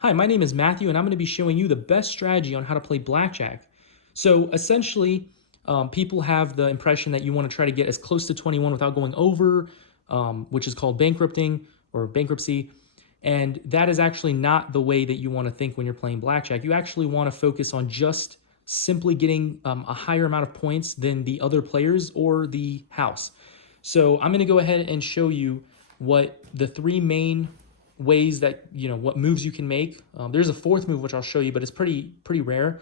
Hi, my name is Matthew, and I'm going to be showing you the best strategy on how to play blackjack. So essentially, people have the impression that you want to try to get as close to 21 without going over, which is called bankrupting or bankruptcy. And that is actually not the way that you want to think when you're playing blackjack. You actually want to focus on just simply getting a higher amount of points than the other players or the house. So I'm going to go ahead and show you what the three main ways that what moves you can make. There's a fourth move which I'll show you, but it's pretty rare.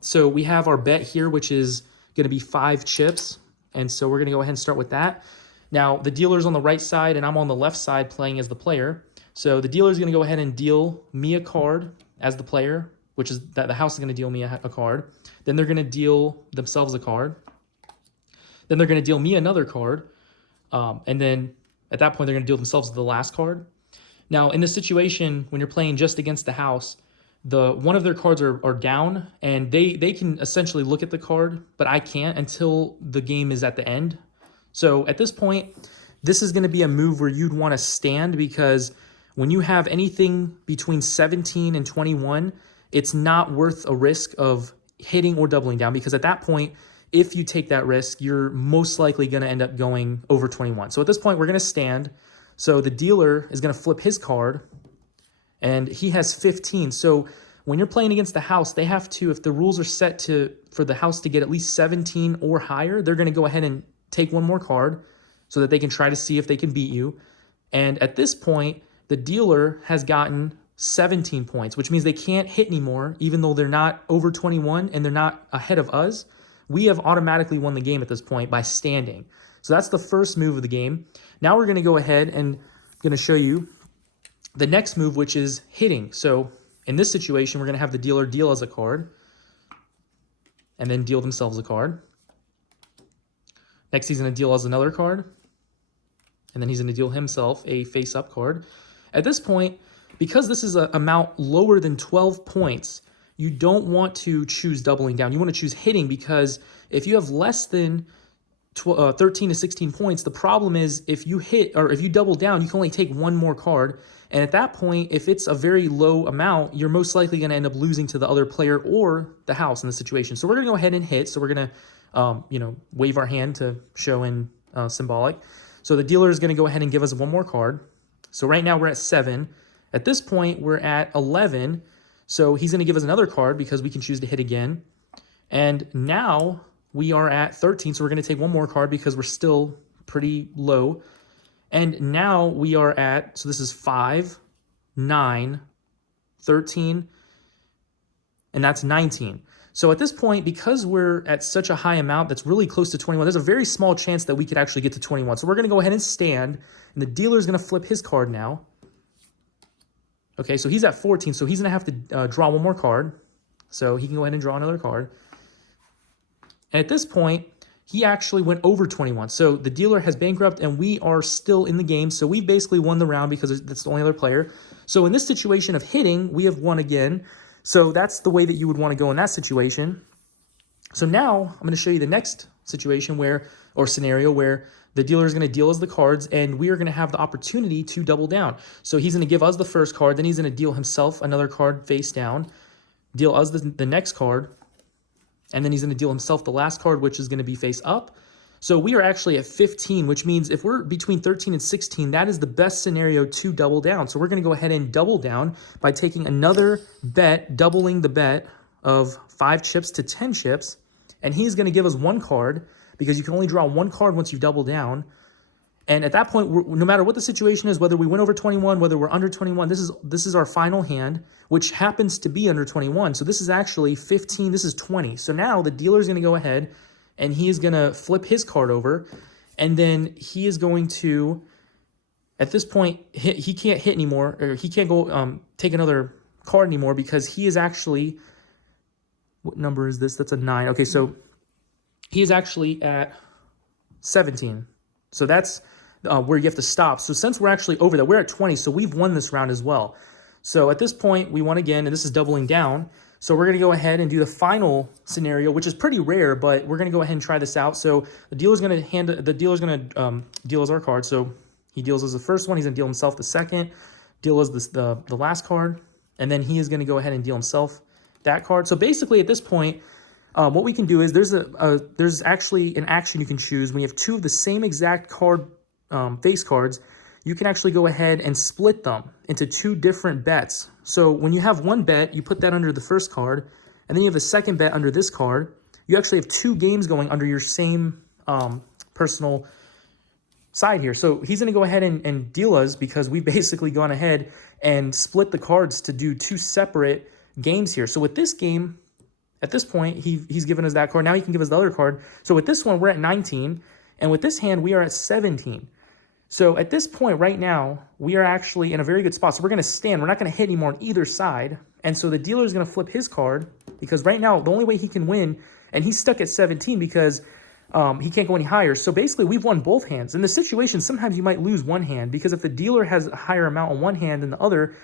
So we have our bet here, which is going to be 5 chips, and so we're going to go ahead and start with that. Now the dealer's on the right side, and I'm on the left side playing as the player. So the dealer's going to go ahead and deal me a card as the player, which is that the house is going to deal me a card. Then they're going to deal themselves a card. Then they're going to deal me another card, and then at that point they're going to deal themselves the last card. Now, in this situation, when you're playing just against the house, one of their cards are down, and they can essentially look at the card, but I can't until the game is at the end. So at this point, this is going to be a move where you'd want to stand, because when you have anything between 17 and 21, it's not worth a risk of hitting or doubling down, because at that point, if you take that risk, you're most likely going to end up going over 21. So at this point, we're going to stand. So the dealer is going to flip his card, and he has 15. So when you're playing against the house, they have to, if the rules are set for the house to get at least 17 or higher, they're going to go ahead and take one more card so that they can try to see if they can beat you. And at this point, the dealer has gotten 17 points, which means they can't hit anymore, even though they're not over 21 and they're not ahead of us. We have automatically won the game at this point by standing. So that's the first move of the game. Now we're going to go ahead and I'm going to show you the next move, which is hitting. So in this situation, we're going to have the dealer deal us a card and then deal themselves a card. Next, he's going to deal us another card, and then he's going to deal himself a face-up card. At this point, because this is an amount lower than 12 points, you don't want to choose doubling down. You want to choose hitting, because if you have less than 13 to 16 points, the problem is if you hit or if you double down, you can only take one more card. And at that point, if it's a very low amount, you're most likely going to end up losing to the other player or the house in the situation. So we're going to go ahead and hit. So we're going to, wave our hand to show in symbolic. So the dealer is going to go ahead and give us one more card. So right now we're at 7. At this point, we're at 11. So he's going to give us another card because we can choose to hit again. And now we are at 13, so we're going to take one more card because we're still pretty low. And now we are at, so this is 5, 9, 13, and that's 19. So at this point, because we're at such a high amount that's really close to 21, there's a very small chance that we could actually get to 21. So we're going to go ahead and stand, and the dealer is going to flip his card now. Okay, so he's at 14, so he's going to have to draw one more card. So he can go ahead and draw another card. And at this point, he actually went over 21. So the dealer has bankrupt, and we are still in the game. So we've basically won the round because that's the only other player. So in this situation of hitting, we have won again. So that's the way that you would want to go in that situation. So now I'm going to show you the next situation or scenario where the dealer is going to deal us the cards, and we are going to have the opportunity to double down. So he's going to give us the first card, then he's going to deal himself another card face down, deal us the next card, and then he's going to deal himself the last card, which is going to be face up. So we are actually at 15, which means if we're between 13 and 16, that is the best scenario to double down. So we're going to go ahead and double down by taking another bet, doubling the bet of 5 chips to 10 chips. And he's going to give us one card, because you can only draw one card once you double down. And at that point, no matter what the situation is, whether we went over 21, whether we're under 21, this is our final hand, which happens to be under 21. So this is actually 15. This is 20. So now the dealer is going to go ahead, and he is going to flip his card over. And then he is going to, at this point, he can't hit anymore, or he can't go take another card anymore, because he is actually, what number is this? That's a 9. Okay, so he is actually at 17. So that's where you have to stop. So since we're actually over that, we're at 20, so we've won this round as well. So at this point, we won again, and this is doubling down. So we're going to go ahead and do the final scenario, which is pretty rare, but we're going to go ahead and try this out. So the dealer's going to deal us our card. So he deals us the first one. He's going to deal himself the second. Deal us the last card. and then he is going to go ahead and deal himself that card. So basically at this point, what we can do is there's actually an action you can choose. When you have two of the same exact card face cards, you can actually go ahead and split them into two different bets. So when you have one bet, you put that under the first card, and then you have the second bet under this card. You actually have two games going under your same personal side here. So he's going to go ahead and deal us because we've basically gone ahead and split the cards to do two separate games here. So with this game, at this point, he's given us that card. Now he can give us the other card. So with this one, we're at 19, and with this hand, we are at 17. So at this point right now, we are actually in a very good spot. So we're going to stand. We're not going to hit anymore on either side. And so the dealer is going to flip his card because right now, the only way he can win, and he's stuck at 17 because he can't go any higher. So basically, we've won both hands. In the situation, sometimes you might lose one hand because if the dealer has a higher amount on one hand than the other,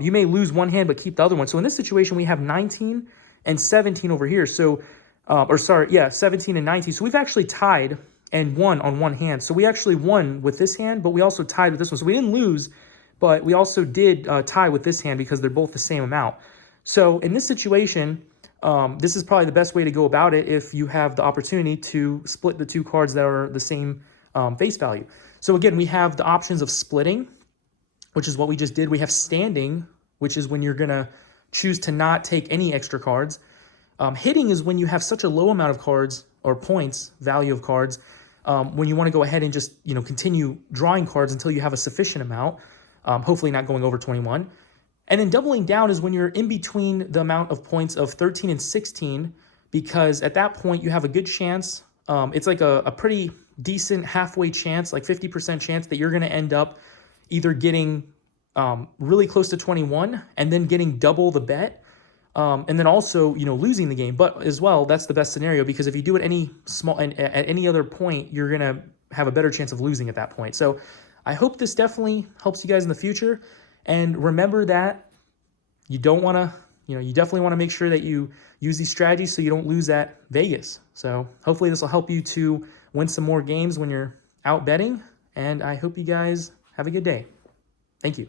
you may lose one hand but keep the other one. So in this situation, we have 19 and 17 over here. So, 17 and 19. So we've actually tied and won on one hand. So we actually won with this hand, but we also tied with this one. So we didn't lose, but we also did tie with this hand because they're both the same amount. So in this situation, this is probably the best way to go about it if you have the opportunity to split the two cards that are the same face value. So again, we have the options of splitting, which is what we just did. We have standing, which is when you're going to choose to not take any extra cards. Hitting is when you have such a low amount of cards or points, value of cards, when you want to go ahead and just continue drawing cards until you have a sufficient amount, hopefully not going over 21. And then doubling down is when you're in between the amount of points of 13 and 16, because at that point you have a good chance. It's like a pretty decent halfway chance, like 50% chance that you're going to end up either getting really close to 21 and then getting double the bet. And then also, losing the game. But as well, that's the best scenario because if you do it at any other point, you're going to have a better chance of losing at that point. So I hope this definitely helps you guys in the future. And remember that you don't want to, you definitely want to make sure that you use these strategies so you don't lose at Vegas. So hopefully this will help you to win some more games when you're out betting. And I hope you guys have a good day. Thank you.